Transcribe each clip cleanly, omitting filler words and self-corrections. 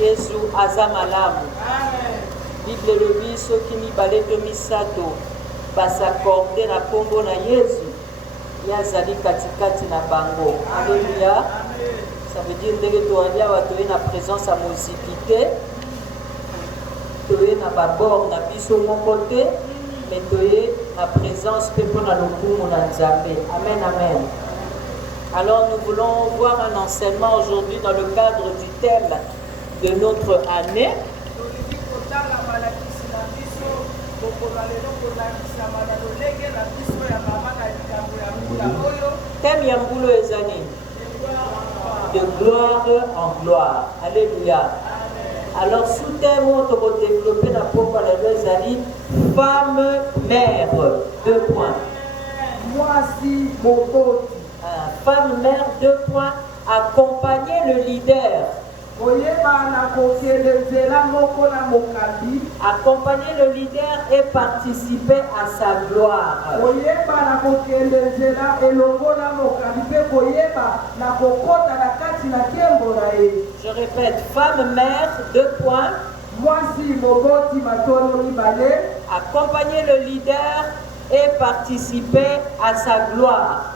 Yesu azamalamu. Bible lobi soki mibale to misato basakorde na kombo na Yesu yazali katikati na bango. Alléluia. Ça veut dire ndenge toalia watoye na présence à mozikité toye na babord na biso moko te mais toye na présence pe mpona lokumu na Nzambe. Amen, amen. Alors nous voulons voir un enseignement aujourd'hui dans le cadre du thème de notre année. Thème Yambulo ezani de gloire en gloire. Alléluia. Alors sous thème on va développer la propre ezani femme mère. 2 points. Moi si mon femme mère 2 points. Accompagner le leader. Accompagner le leader et participer à sa gloire. Je répète, femme mère 2 points. Accompagner le leader et participer à sa gloire.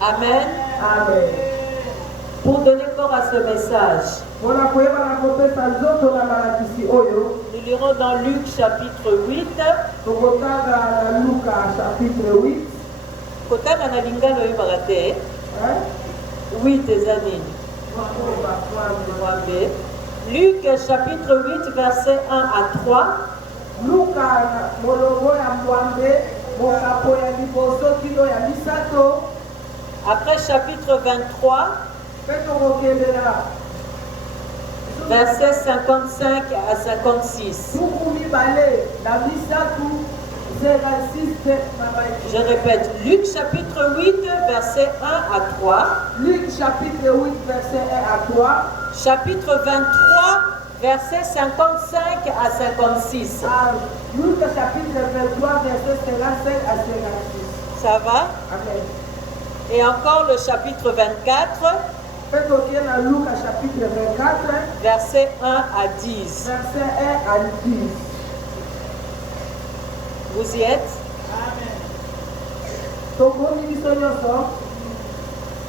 Amen. Amen. Pour donner corps à ce message, nous lirons dans Luc chapitre 8. Kotanga na lingano yobarate 8 ezanini. Luc chapitre 8 verset 1 à 3. Après chapitre 23 verset 55 à 56. Je répète, Luc chapitre 8 verset 1 à 3. Luc chapitre 8 verset 1 à 3. Chapitre 23 verset 55 à 56. Luc chapitre 23 verset 55 à 56. Ça va? Amen. Et encore le chapitre 24. Luc chapitre 24 verset 1 à 10. Verset 1 à 10. Vous y êtes? Amen.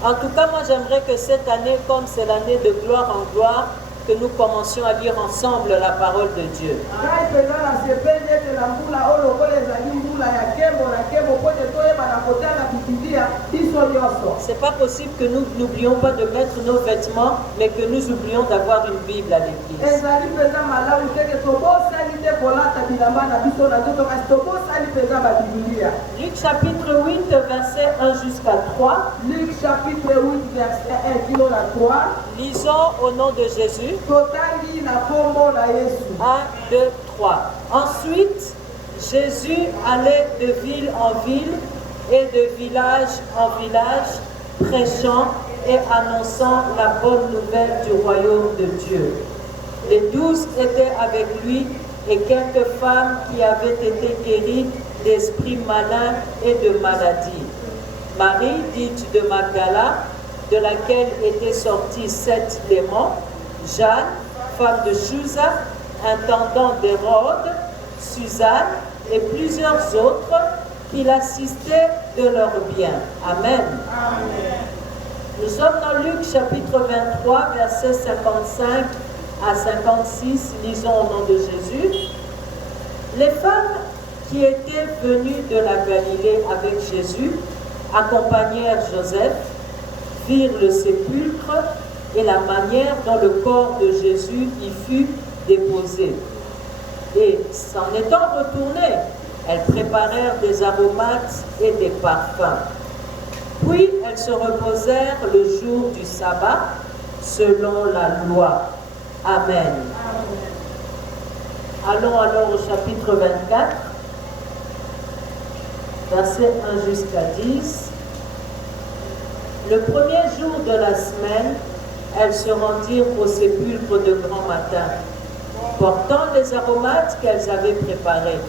En tout cas, moi j'aimerais que cette année, comme c'est l'année de gloire en gloire, que nous commencions à lire ensemble la parole de Dieu. C'est pas possible que nous n'oublions pas de mettre nos vêtements, mais que nous oublions d'avoir une Bible à l'église. Luc chapitre 8, verset 1 jusqu'à 3. Luc chapitre 8, verset 1 à 3. Lisons au nom de Jésus. 1, 2, 3. Ensuite, Jésus allait de ville en ville et de village en village, prêchant et annonçant la bonne nouvelle du royaume de Dieu. Les 12 étaient avec lui et quelques femmes qui avaient été guéries d'esprits malins et de maladies. Marie, dite de Magdala, de laquelle étaient sortis 7 démons, Jeanne, femme de Chusa, intendant d'Hérode, Suzanne et plusieurs autres qui l'assistaient de leur bien. Amen. Amen. Nous sommes dans Luc chapitre 23, versets 55 à 56. Lisons au nom de Jésus. Les femmes qui étaient venues de la Galilée avec Jésus accompagnèrent Joseph, virent le sépulcre et la manière dont le corps de Jésus y fut déposé. Et s'en étant retournées, elles préparèrent des aromates et des parfums. Puis elles se reposèrent le jour du sabbat, selon la loi. Amen. Allons alors au chapitre 24, versets 1 jusqu'à 10. Le premier jour de la semaine, elles se rendirent au sépulcre de grand matin, portant les aromates qu'elles avaient préparés.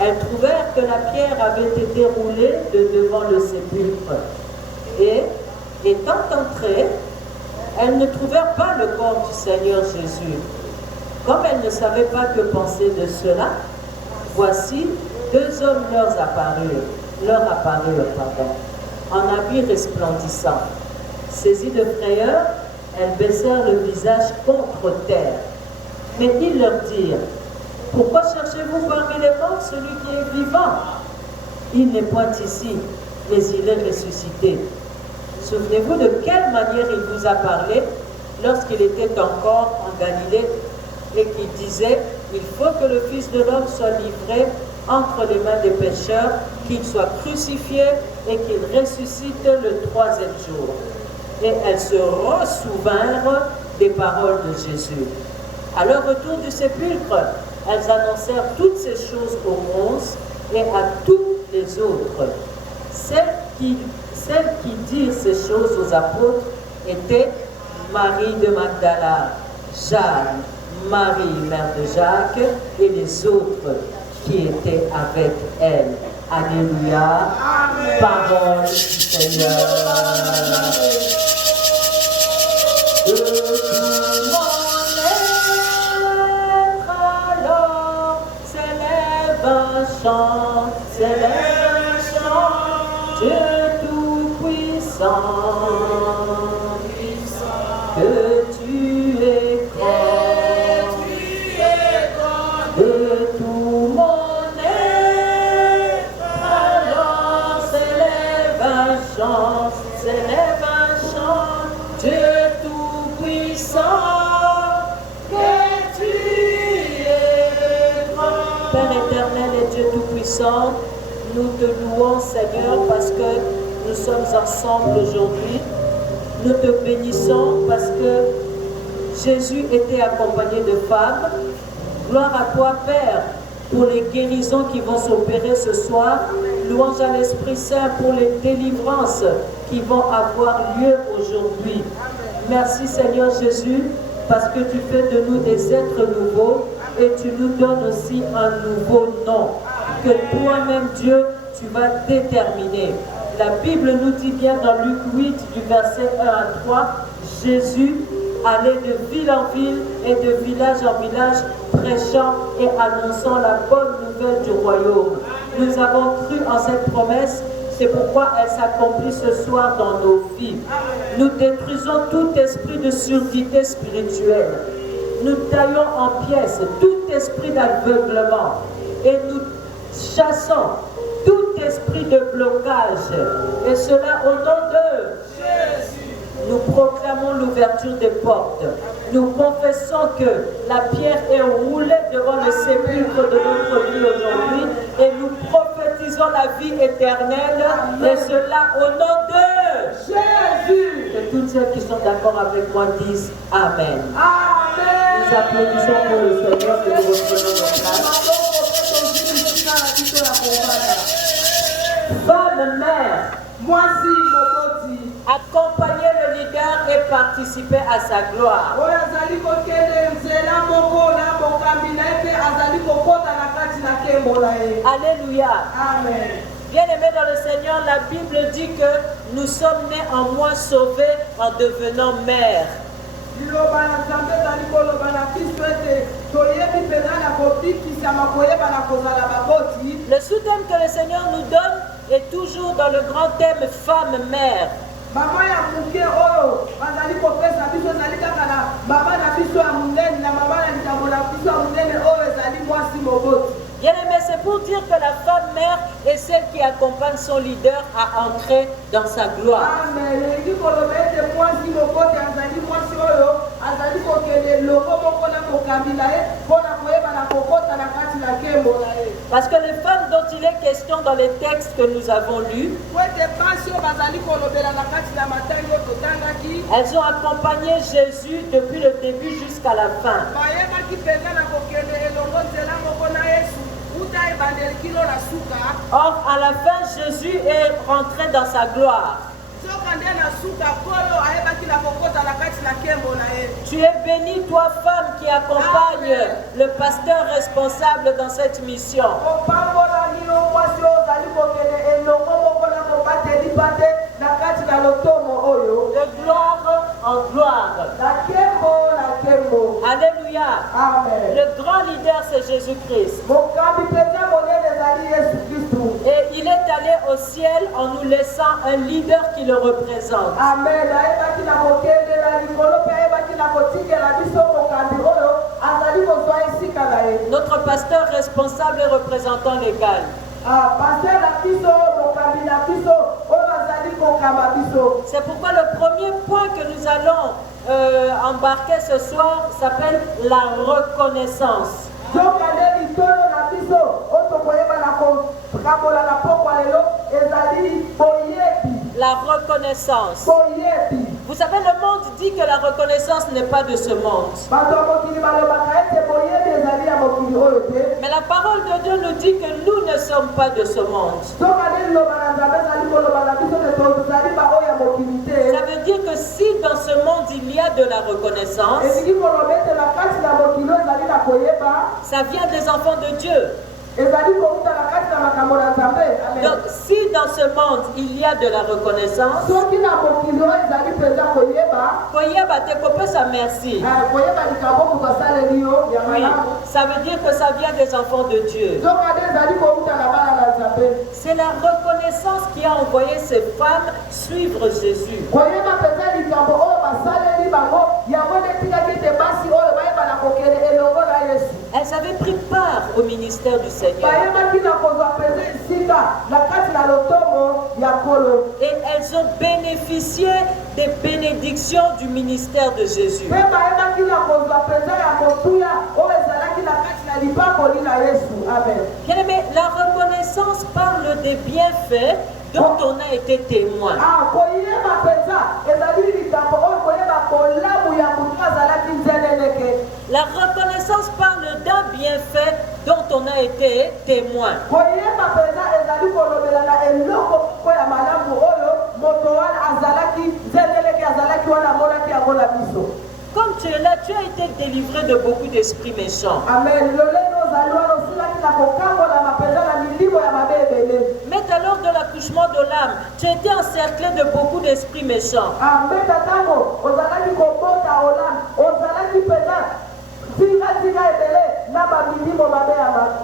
Elles trouvèrent que la pierre avait été roulée de devant le sépulcre. Et, Étant entrées, elles ne trouvèrent pas le corps du Seigneur Jésus. Comme elles ne savaient pas que penser de cela, voici, 2 hommes leur apparurent, en habits resplendissants. Saisies de frayeur, elles baissèrent le visage contre terre. Mais ils leur dirent, « Pourquoi cherchez-vous parmi les morts celui qui est vivant? Il n'est point ici, mais il est ressuscité. Souvenez-vous de quelle manière il vous a parlé lorsqu'il était encore en Galilée et qu'il disait, « Il faut que le Fils de l'homme soit livré entre les mains des pécheurs, qu'il soit crucifié et qu'il ressuscite le 3e jour. » Et elles se ressouvinrent des paroles de Jésus. À leur retour du sépulcre, elles annoncèrent toutes ces choses aux 11 et à tous les autres. Celles qui dirent ces choses aux apôtres étaient Marie de Magdala, Jeanne, Marie, mère de Jacques, et les autres qui étaient avec elle. Alléluia. Amen. Parole du Seigneur. De tout mon être alors s'élève un chant, Dieu tout-puissant, que tu es grand, de tout mon être alors s'élève un chant, Dieu tout-puissant, que tu es grand. Père éternel et Dieu tout-puissant, nous te louons, Seigneur, parce que nous sommes ensemble aujourd'hui. Nous te bénissons parce que Jésus était accompagné de femmes. Gloire à toi, Père, pour les guérisons qui vont s'opérer ce soir. Louange à l'Esprit Saint pour les délivrances qui vont avoir lieu aujourd'hui. Merci, Seigneur Jésus, parce que tu fais de nous des êtres nouveaux et tu nous donnes aussi un nouveau nom que toi-même, Dieu, tu vas déterminer. La Bible nous dit bien dans Luc 8, du verset 1 à 3, Jésus allait de ville en ville et de village en village, prêchant et annonçant la bonne nouvelle du royaume. Nous avons cru en cette promesse, c'est pourquoi elle s'accomplit ce soir dans nos vies. Nous détruisons tout esprit de surdité spirituelle. Nous taillons en pièces tout esprit d'aveuglement et nous chassons tout esprit de blocage, et cela au nom de Jésus. Nous proclamons l'ouverture des portes. Nous confessons que la pierre est roulée devant le sépulcre de notre vie aujourd'hui, et nous prophétisons la vie éternelle, et cela au nom de Jésus. Et toutes celles qui sont d'accord avec moi disent Amen. Amen. Nous applaudissons pour le Seigneur et nous reprenons notre place. Femme mère, accompagner le leader et participer à sa gloire. Alléluia. Amen. Bien-aimés dans le Seigneur, la Bible dit que nous sommes nés en moi sauvés en devenant mères. Le sous-thème que le Seigneur nous donne est toujours dans le grand thème femme-mère. Bien-aimé, c'est pour dire que la femme-mère est celle qui accompagne son leader à entrer dans sa gloire. Parce que les femmes dont il est question dans les textes que nous avons lus, elles ont accompagné Jésus depuis le début jusqu'à la fin. Or, à la fin, Jésus est rentré dans sa gloire. Tu es bénie, toi, femme, qui accompagne le pasteur responsable dans cette mission. Jésus-Christ. mokambi mpenza monene ezali Yesu Kristu. Et il est allé au ciel en nous laissant un leader qui le représente. Amen. Ayebaki na kokende na likolo mpe ayebaki na kotikela biso mokambi oyo azali kozwa esika na ye. Notre pasteur responsable et représentant légal. Pasteur na biso mokambi na biso oyo azali kokamba biso. C'est pourquoi le premier point que nous allons embarquer ce soir s'appelle la reconnaissance. Jokande litolo na biso oyo tokoyeba na kokambola na pokwa lelo ezali boyebi. La reconnaissance. Boyebi. Vous savez, le monde dit que la reconnaissance n'est pas de ce monde. Bato ya mokili balobaka ete boyebi ezali ya mokili oyo te. Mais la parole de Dieu nous dit que nous ne sommes pas de ce monde. Jokande liloba na Nzambe ezali koloba na biso te tozali ba oyo ya mokili te. Ça veut dire que si dans ce monde il y a de la reconnaissance, Elingi koloba ete na kati na mokili oyo ezali na koyeba ça vient des enfants de Dieu. ezali kouta na kati na makambo na Nzambe. Amen. Donc si dans ce monde il y a de la reconnaissance, soki na mokili oyo ezali mpenza koyeba koyeba te kopesa merci. koyeba likambo moto asaleli yo ya Oui, malamu. ça veut dire que ça vient des enfants de Dieu. Jokande ezali kouta na bana na Nzambe. C'est la reconnaissance qui a envoyé ces femmes suivre Jésus. koyeba mpenza likambo oyo basaleli bango yango nde etikaki ete basi oyo bayeba na kokende elongo na Yesu. Elles avaient pris part au ministère du Seigneur. bayebaki na kozwa mpenza esika na kati na lotomo ya Nkolo. Et elles ont bénéficié des bénédictions du ministère de Jésus. mpe bayebaki na kozwa mpenza ya motuya oyo ezalaki na kati na lipakoli na Yesu. Amen. Bien-aimés, la reconnaissance parle des bienfaits dont on a été témoin. koyeba mpenza ezali likambo oyo koyeba kolamu ya motu azalaki nzeleleke. La reconnaissance parle d'un bienfait dont on a été témoin. koyeba mpenza ezali kolobela na eloko moko ya malamu oyo moto wana azalaki nzeleleke azalaki wana amonaki yango na biso. Comme tu es là, tu as été délivré de beaucoup d'esprits méchants. Amen. lolendo ozali wana osilaki na kokambolama mpenza na milimo ya mabe ebele. Mais à l'heure de l'accouchement de l'âme, tu as été encerclé de beaucoup d'esprits méchants. mbeta ntango ozalaki kobota olami ozalaki mpenza tingatinga ebele na bamilimo mabe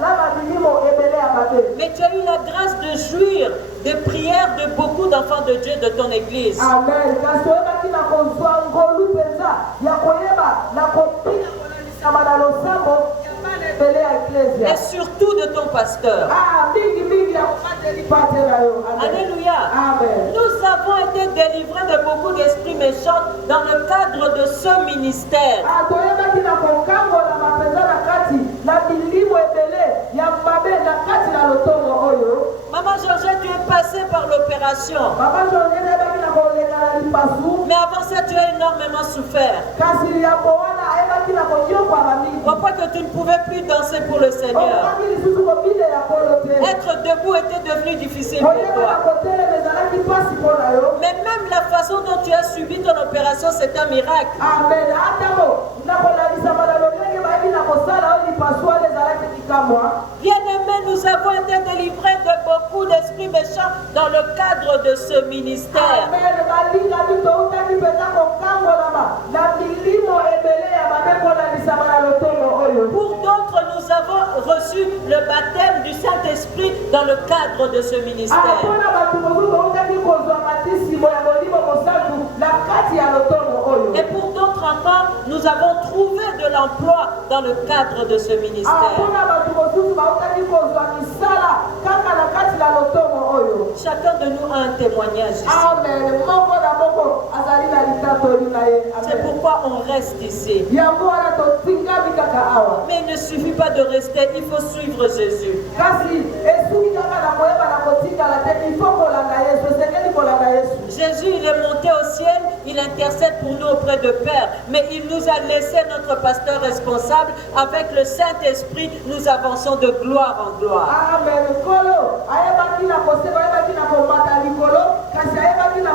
na bamilimo ebele ya mabe. Mais tu as eu la grâce de jouir des prières de beaucoup d'enfants de Dieu de ton église. Amen. kasi oyebaki na kozwa ngolu mpenza ya koyeba na kopika kolalisama na losambo ya bana ebele ya eklesia. Et surtout de ton pasteur. mingi ya kobateli pate na yo. Amen. Alléluia. Amen. Nous avons été délivrés de beaucoup d'esprits méchants dans le cadre de ce ministère. toyebaki na kokambolama mpenza na kati na milimo ebele ya mabe na kati na lotongo oyo. Maman Georgette, tu es passée par l'opération. mama Georgette ayebaki na koleka na lipasu. Mais avant ça, tu as énormément souffert. kasi yambo wana ayebaki na koyokwama mingi. Au point que tu ne pouvais plus danser pour le Seigneur. okokaki lisusu kobile ya kolo te. Être debout était devenu difficile pour koyeba na toi. kotelema ezalaki mpasi mpo na yo. Mais même la façon dont tu as subi ton opération, c'est un miracle. amen. atango na kolalisama na lolenge bayebi na kosala oyo lipasu wana ezalaki likamwa. Bien-aimés, nous avons été délivrés de beaucoup d'esprits méchants dans le cadre de ce ministère. amen. balingami toutaki mpenza kokambolama na milimo ebele ya mabe kolalisama na lotongo oyo. Pour d'autres, nous avons reçu le baptême du Saint-Esprit dans le cadre de ce ministère. mpona bato mosusu toutaki kozwa batisimo ya molimo mosantu na kati ya lotongo oyo. Et pour d'autres encore, nous avons trouvé de l'emploi dans le cadre de ce ministère. mpona bato mosusu bautaki kozwa misala kaka na kati na lotongo oyo. Chacun de nous a un témoignage ici. amen. moko na moko azali na litatoli na ye. C'est pourquoi on reste ici. yango wana totingami kaka awa. Mais il ne suffit pas de rester, il faut suivre Jésus. kasi esuki kaka na koyeba na kotikala te ifo kolanda yesu esengeli kolanda yesu. Jésus, il est monté au ciel, il intercède pour nous auprès de Père, mais il nous a laissé notre pasteur responsable. Avec le Saint-Esprit, nous avançons de gloire en gloire. amen. kolo ayebaki na kosenga ayebaki na komata likolo kasi ayebaki na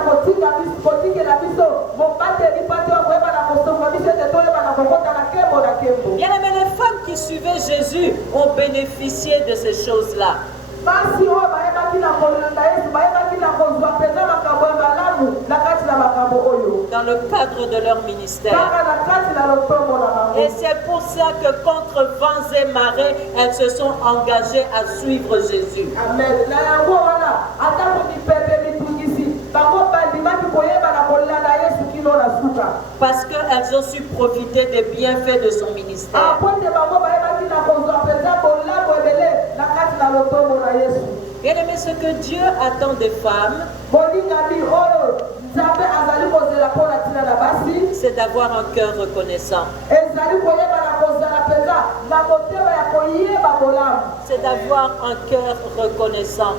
kotikela biso mobateli pate oyo koyeba na kosonga biso ete toyeba na kokota na kembo na kembo. Bien aimé, les femmes qui suivaient Jésus ont bénéficié de ces choses-là. basi oyo bayebaki na kolanda yesu bayebaki na kozwa mpenza makambo ya malamu na kati na makambo dans le cadre de leur ministère. Et c'est pour ça que contre vents et marées, elles se sont engagées à suivre Jésus. Amen. Parce qu'elles ont su profiter des bienfaits de son ministère. Bien aimé, ce que Dieu attend des femmes, c'est d'avoir un cœur reconnaissant. C'est d'avoir un cœur reconnaissant.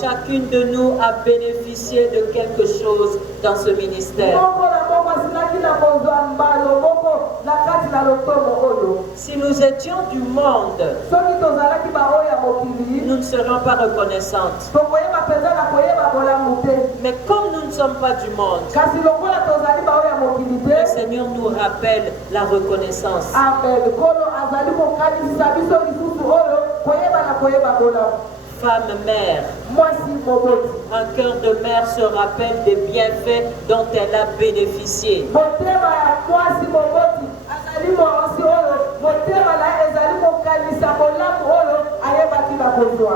Chacune de nous a bénéficié de quelque chose dans ce ministère. Si nous étions du monde, nous ne serions pas reconnaissantes. Mais comme nous ne sommes pas du monde, le Seigneur nous rappelle la reconnaissance. Femme mère, un cœur de mère se rappelle des bienfaits dont elle a bénéficié.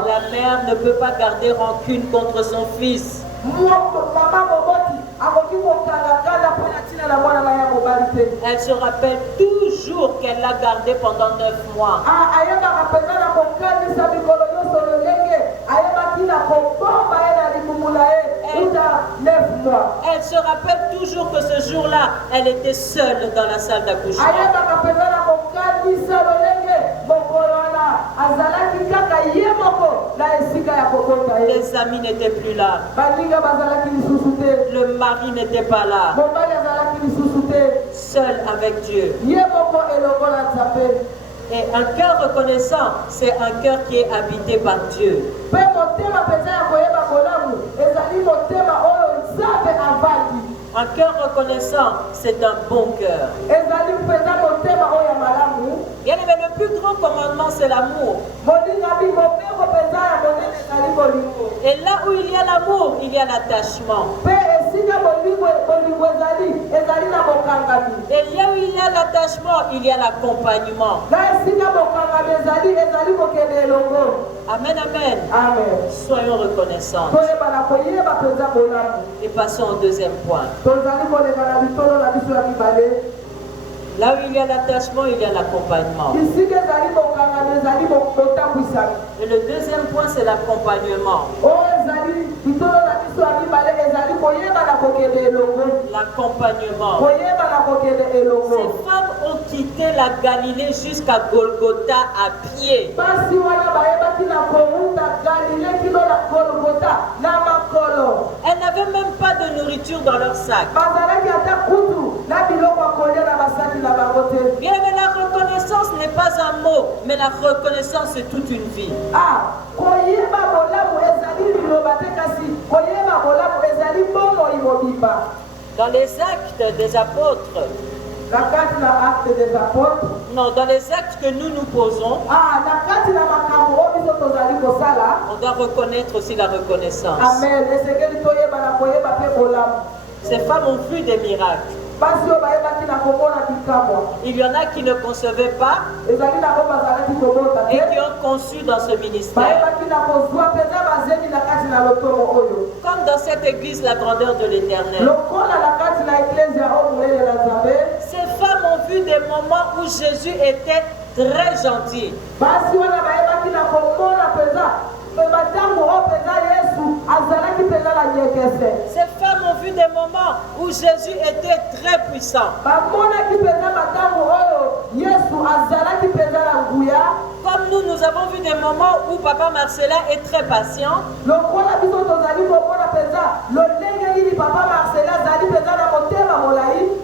La mère ne peut pas garder rancune contre son fils. Elle se rappelle toujours qu'elle l'a gardé pendant 9 mois. Elle se rappelle toujours que ce jour-là, elle était seule dans la salle d'accouchement. Les amis n'étaient plus là. Le mari n'était pas là. Seul avec Dieu. Et un cœur reconnaissant, c'est un cœur qui est habité par Dieu. Un cœur reconnaissant, c'est un bon cœur. Bien aimé, le plus grand commandement, c'est l'amour. Et là où il y a l'amour, il y a l'attachement. Et là où il y a l'attachement, il y a l'accompagnement. Amen, amen. Soyons reconnaissants. Et passons au deuxième point. Là où il y a l'attachement, il y a l'accompagnement. Et le deuxième point, c'est l'accompagnement. L'accompagnement. Ces femmes ont quitté la Galilée jusqu'à Golgotha à pied. Elles n'avaient même pas de nourriture dans leur sac. Bien, mais la reconnaissance n'est pas un mot, mais la reconnaissance c'est toute une vie. Dans les actes des apôtres, non, dans les actes que nous nous posons, on doit reconnaître aussi la reconnaissance. Amen. Ces femmes ont vu des miracles. Il y en a qui ne concevaient pas et qui ont conçu dans ce ministère. Comme dans cette église, la grandeur de l'Éternel. Ces femmes ont vu des moments où Jésus était très gentil. Ces femmes ont vu des moments où Jésus était très puissant. Comme nous avons vu des moments où Papa Marcellin est très patient.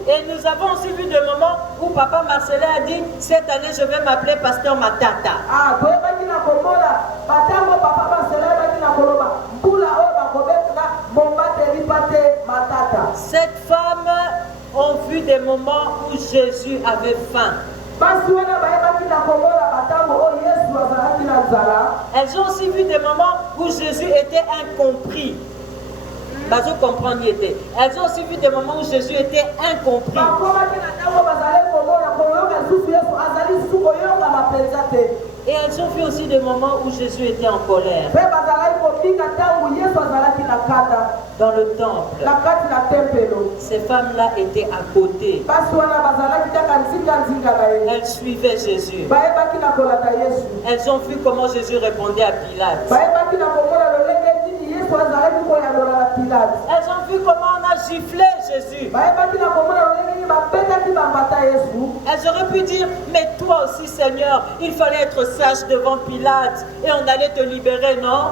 Et nous avons aussi vu des moments où Papa Marcellin a dit, cette année je vais m'appeler Pasteur Matata. Cette femme ont vu des moments où Jésus avait faim. Elles ont aussi vu des moments où Jésus était incompris. Bazo comprendre était. Elles ont aussi vu des moments où Jésus était incompris. Et elles ont vu aussi des moments où Jésus était en colère. Dans le temple, ces femmes-là étaient à côté. Elles suivaient Jésus. Elles ont vu comment Jésus répondait à Pilate. Elles ont vu comment on a giflé Jésus. Elles auraient pu dire, mais toi aussi Seigneur, il fallait être sage devant Pilate et on allait te libérer, non?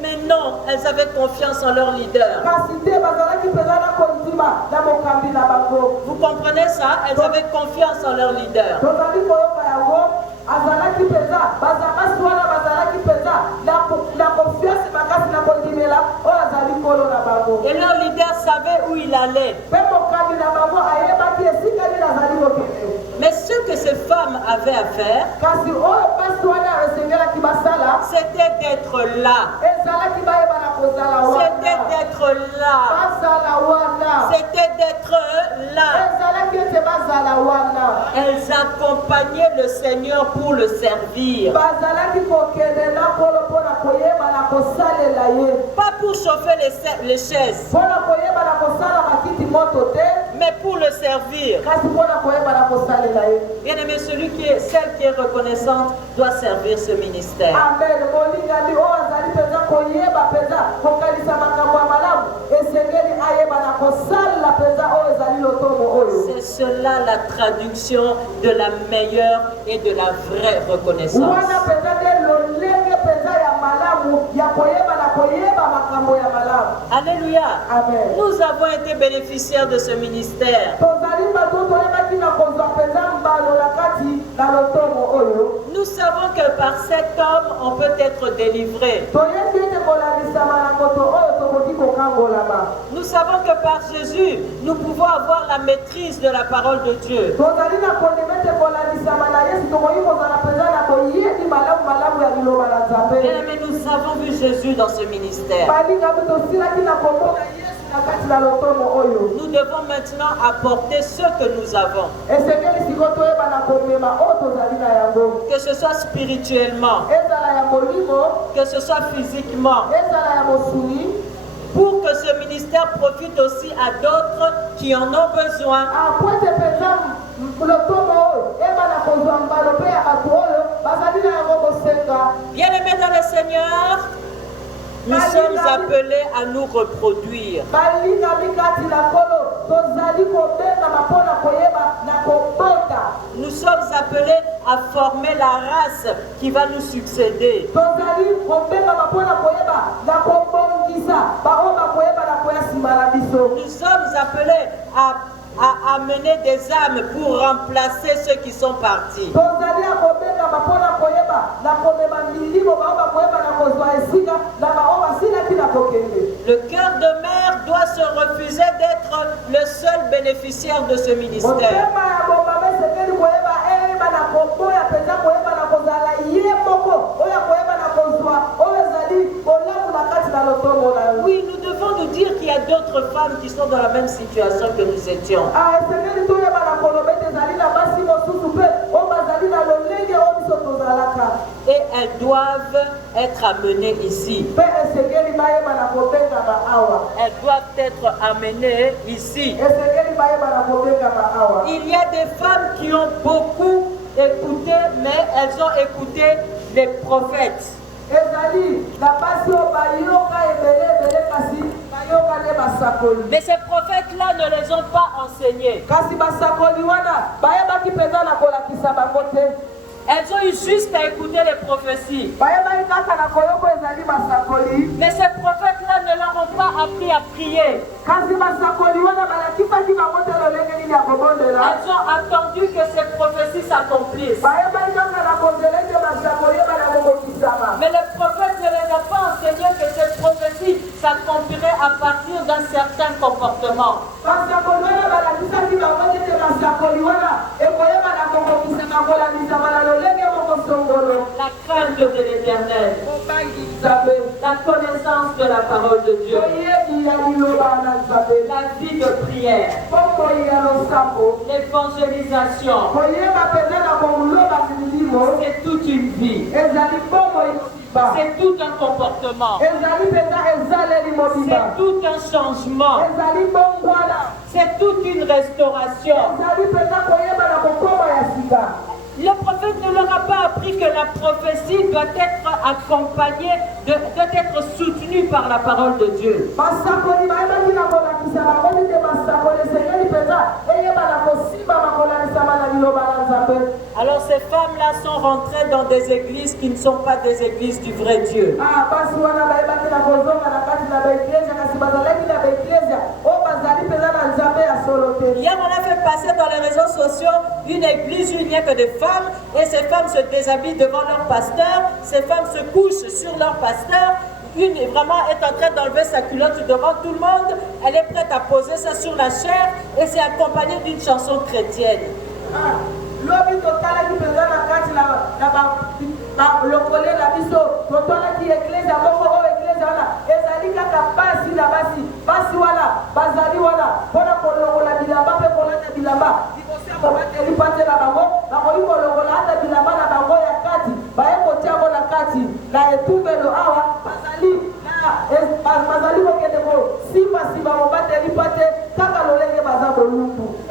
Mais non, elles avaient confiance en leur leader. Vous comprenez ça? Elles avaient confiance en leur leader. Et leur leader savait où il allait. Mais ce que ces femmes avaient à faire, c'était d'être là. C'était d'être là. C'était d'être là. Elles accompagnaient le Seigneur pour le servir. Pas pour chauffer les chaises, mais pour le servir. Bien aimé, celle qui est reconnaissante doit servir ce ministère. C'est cela la traduction de la meilleure et de la vraie reconnaissance. Alléluia. Amen. Nous avons été bénéficiaires de ce ministère. Nous savons que par cet homme, on peut être délivré. Nous savons que par Jésus, nous pouvons avoir la maîtrise de la parole de Dieu. Mais nous avons vu Jésus dans ce ministère. Nous devons maintenant apporter ce que nous avons. Que ce soit spirituellement, que ce soit physiquement, pour que ce ministère profite aussi à d'autres qui en ont besoin. Bien-aimés dans le Seigneur, nous sommes appelés à nous reproduire. Nous sommes appelés à former la race qui va nous succéder. Nous sommes appelés à amener des âmes pour remplacer ceux qui sont partis. Le cœur de mère doit se refuser d'être le seul bénéficiaire de ce ministère. Oui, nous devons nous dire qu'il y a d'autres femmes qui sont dans la même situation que nous étions. Et elles doivent être amenées ici. Elles doivent être amenées ici. Il y a des femmes qui ont beaucoup écouté, mais elles ont écouté les prophètes. Mais ces prophètes-là ne les ont pas enseignés. Elles ont eu juste à écouter les prophéties. Mais ces prophètes-là ne leur ont pas appris à prier. Elles ont attendu que ces prophéties s'accomplissent. Mais le prophète ne les a pas enseigné que ces prophéties s'accompliraient à partir d'un certain comportement. La crainte de l'Éternel. La connaissance de la parole de Dieu. La vie de prière. L'évangélisation. C'est toute une vie. C'est tout un comportement. C'est tout un changement. C'est toute une restauration. Le prophète ne leur a pas appris que la prophétie doit être accompagnée, doit être soutenue par la parole de Dieu. Alors ces femmes-là sont rentrées dans des églises qui ne sont pas des églises du vrai Dieu. Hier, on a fait passer dans les réseaux sociaux une église où il n'y a que des femmes et ces femmes se déshabillent devant leur pasteur, ces femmes se couchent sur leur pasteur. Une vraiment est en train d'enlever sa culotte devant tout le monde, elle est prête à poser ça sur la chair et c'est accompagné d'une chanson chrétienne.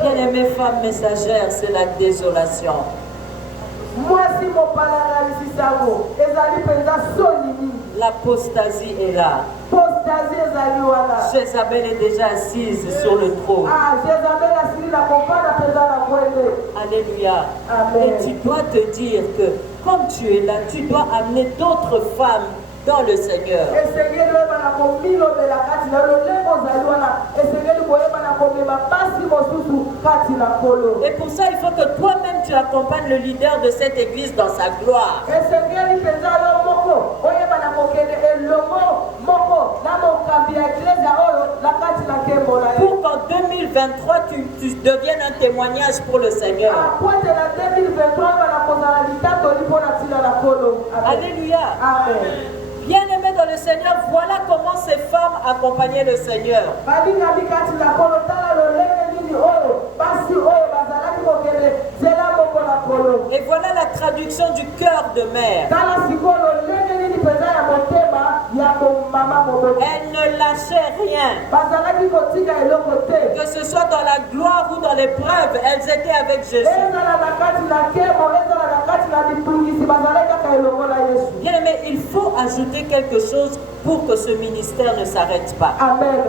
Bien-aimées femmes messagères, c'est la désolation. L'apostasie est là. Jézabel est déjà assise sur le trône. Alléluia. Amen. Et tu dois te dire que comme tu es là, tu dois amener d'autres femmes dans le Seigneur. Et pour ça, il faut que toi-même tu accompagnes le leader de cette église dans sa gloire. Pour qu'en 2023, tu deviennes un témoignage pour le Seigneur. Alléluia. Amen. Bien-aimés dans le Seigneur, voilà comment ces femmes accompagnaient le Seigneur. Et voilà la traduction du cœur de mère. Elle ne lâchait rien. Que ce soit dans la gloire ou dans l'épreuve, elles étaient avec Jésus. Bien aimé, il faut ajouter quelque chose pour que ce ministère ne s'arrête pas. Amen.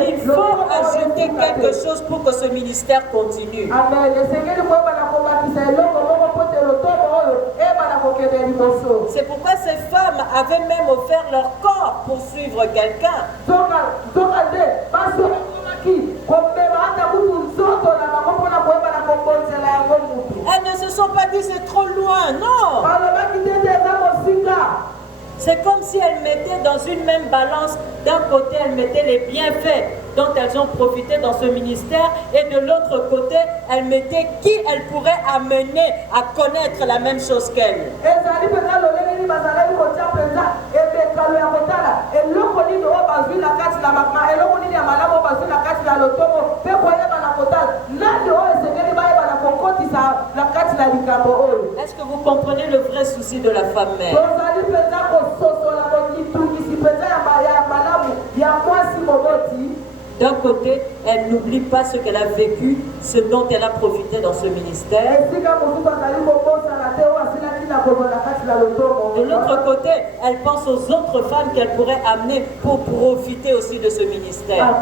Il faut ajouter quelque chose pour que ce ministère continue. Amen. C'est pourquoi ces femmes avaient même offert leur corps pour suivre quelqu'un. Elles ne se sont pas dit c'est trop loin, non. C'est comme si elles mettaient dans une même balance, d'un côté elles mettaient les bienfaits dont elles ont profité dans ce ministère et de l'autre côté elles mettaient qui elles pourraient amener à connaître la même chose qu'elles. Est-ce que vous comprenez le vrai souci de la femme mère? D'un côté, elle n'oublie pas ce qu'elle a vécu, ce dont elle a profité dans ce ministère. De l'autre côté, elle pense aux autres femmes qu'elle pourrait amener pour profiter aussi de ce ministère.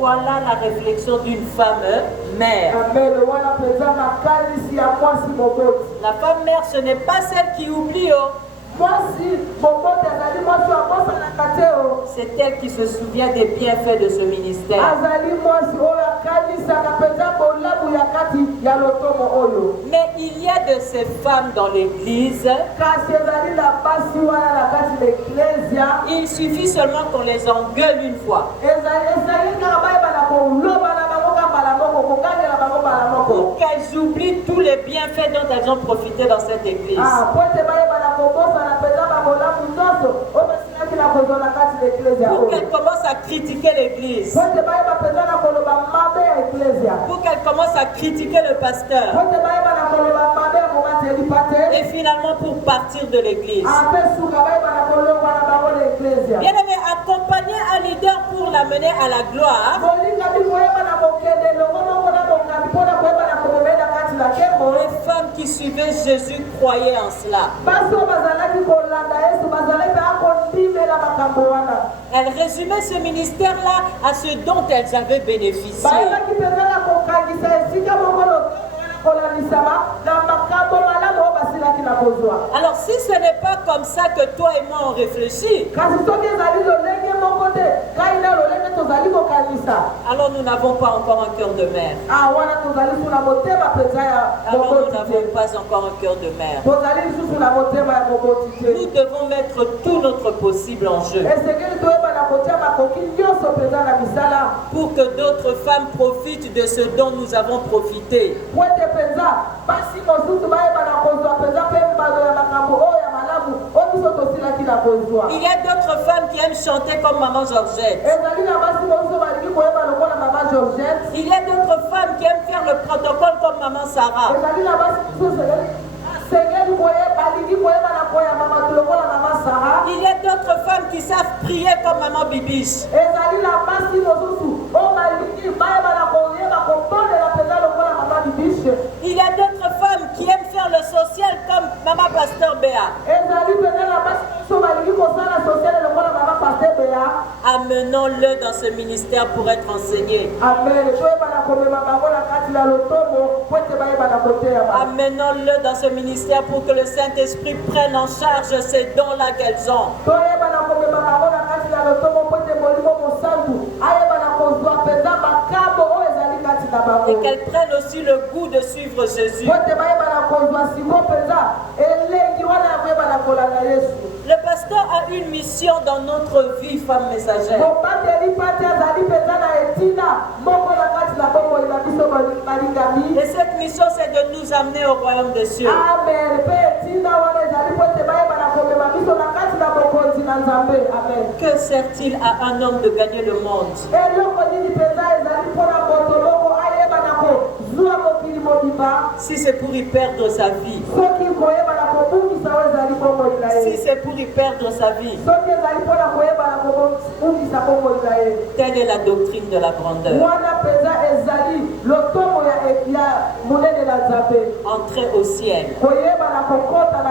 Voilà la réflexion d'une femme mère. La femme mère, ce n'est pas celle qui oublie. c'est elle qui se souvient des bienfaits de ce ministère. azali mwasi oyo akanisaka mpenza bolamu ya kati ya lotomo oyo. Mais il y a de ces femmes dans l'église. Kasi ezali na basi wana na kati ya eklezia. Il suffit seulement qu'on les engueule une fois. ezali kaka bayebana koloba na bango ka mbala moko kokangela bango mbala moko. Pour qu'elles oublient tous les bienfaits dont elles ont profité dans cette église. po ete bayebana kobosana mpenza babolamu nyonso oyo basilaki na kozwa na kati ya eklezia Pour oyo. qu'elles commencent à critiquer l'église. po ete bayeba mpenza na koloba mabe ya eklezia. Pour qu'elles commencent à critiquer le pasteur. po ete bayebana koloba mabe ya mobateli pate. Et finalement pour partir de l'église. ape suka bayebana kolongwa na bango na eklezia. Bien aimé, accompagner un leader pour l'amener à la gloire. bolingabi koyebana kokende longo moko na bongabi mpona koyebana komomela kati na nkembo. Les femmes qui suivaient Jésus croyaient en cela. basi oyo bazalaki kolanda yesu bazalaki akondimela makambo wana. Elles résumaient ce ministère-là à ce dont elles avaient bénéficié. bayebaki mpenza na kokangisa esika moko lotomo wana kolanisama na makambo malamu oyo basilaki na kozwa. Alors si ce n'est pas comme ça que toi et moi on réfléchit, kasi soki ezali lolenge moko te kai na lolenge tozali kokanisa. alors nous n'avons pas encore un cœur de mère. wana tozali lisusu na motema mpenza ya Alors nous moboti n'avons te. pas encore un cœur de mère. tozali lisusu na motema ya moboti te. Nous devons mettre tout notre possible en jeu esengeli toyebana kotia makoki nyonso mpenza na misala pour que d'autres femmes profitent de ce dont nous avons profité. po ete mpenza basi mosusu bayebana kozwa mpenza mpe mbalo ya makambo oyo ya malamu oyo biso tosilaki na kozwa. Il y a d'autres femmes qui aiment chanter comme Maman Georgette. ezali na basi mosusu balingi koyeba lokola mama Georgette. Il y a d'autres femmes qui aiment faire le protocole comme Maman Sarah. ezali na basi mosusu sengeli koyeba balingi koyeba na koya mama lokola mama Sara. Il y a d'autres femmes qui savent prier comme Maman Bibiche. ezali na basi mosusu oyo balingi bayeba na koyeba kobondela mpenza lokola mama Bibishe. Il y a d'autres femmes qui aiment faire le social comme Maman Pasteur Béa. ezali mpenza na basi mosusu balingi kosala sosiale lokola mama Pasteur Bea. Amenons-le dans ce ministère pour être enseigné. amen toyebana komema bango na kati na lotomo po ete bayebana koteyama. Amenons-le dans ce ministère pour que le Saint-Esprit prenne en charge ces dons-là qu'elles ont. toyebana komema bango na kati na lotomo po ete molimo mosantu ayebana kozwa mpenza makambo oyo ezali kati na bango. Et qu'elles prennent aussi le goût de suivre Jésus. po ete bayebana kozwa siko mpenza elengi wana ya koyebana kolanda yesu. Le pasteur a une mission dans notre vie, femme messagère. mobateli pate azali mpenza na etina moko na kati na bomoi na biso balingami. Et cette mission, c'est de nous amener au royaume des cieux. amen mpe etina wana ezali po ete bayebana komema biso na kati na bokonzi na nzambe. amen. Que sert-il à un homme de gagner le monde eloko nini mpenza ezali mpona moto moko ayebana kozwa mokili mobimba si c'est pour y perdre sa vie? soki koyebana kobungisa oyo ezali bomoi na Si ye. c'est pour y perdre sa vie, soki ezali mpona koyebana kobungisa bomoi na ye. telle est la doctrine de la grandeur. wana mpenza ezali lotomo ya monene na nzambe. Entrer au ciel. koyebana kokota na